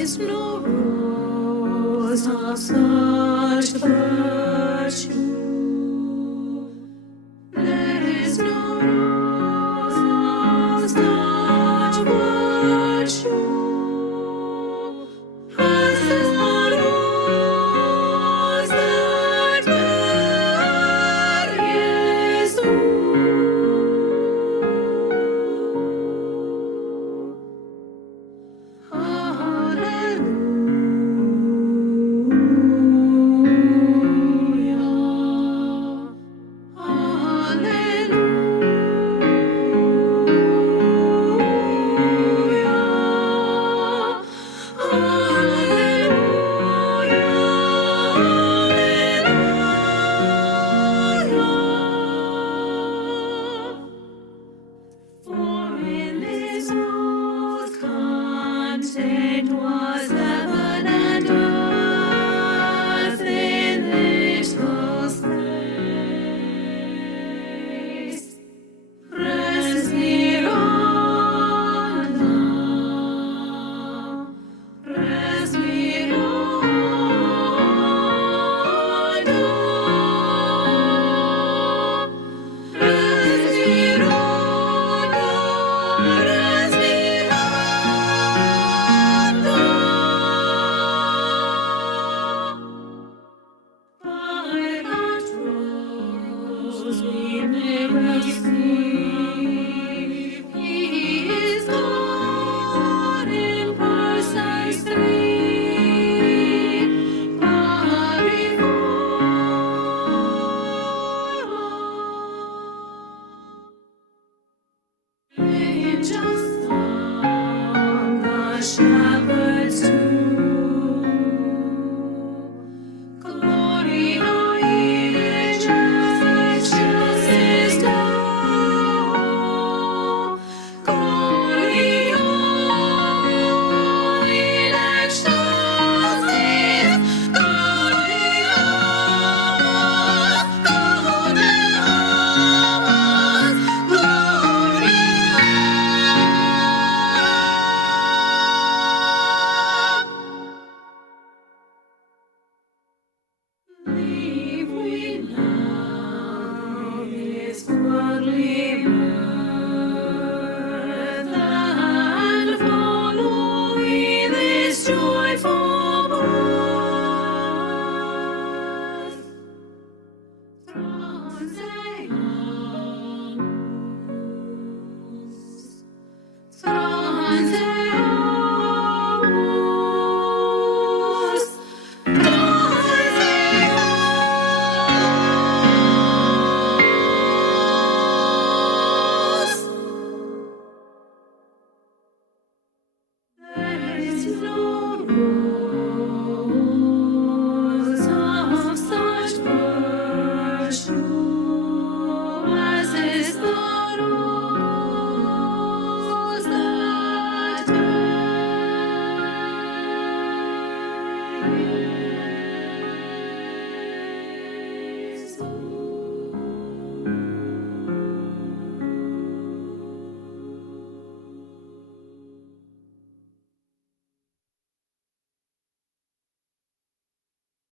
is no rose of such virtue. There is no rose of such virtue as the rose that bears Jesu. For in this rose contained was heaven and earth in little space. Respiranda, by that rose we may receive. He is God in persons three, but before angels song the shepherds too. Gloria in excelsis Deo. Gloria in excelsis Leave we now this worldly birth and follow we this joyful birth. Thrones eos, thrones eos, there is no rose of such virtue as is the rose that bears.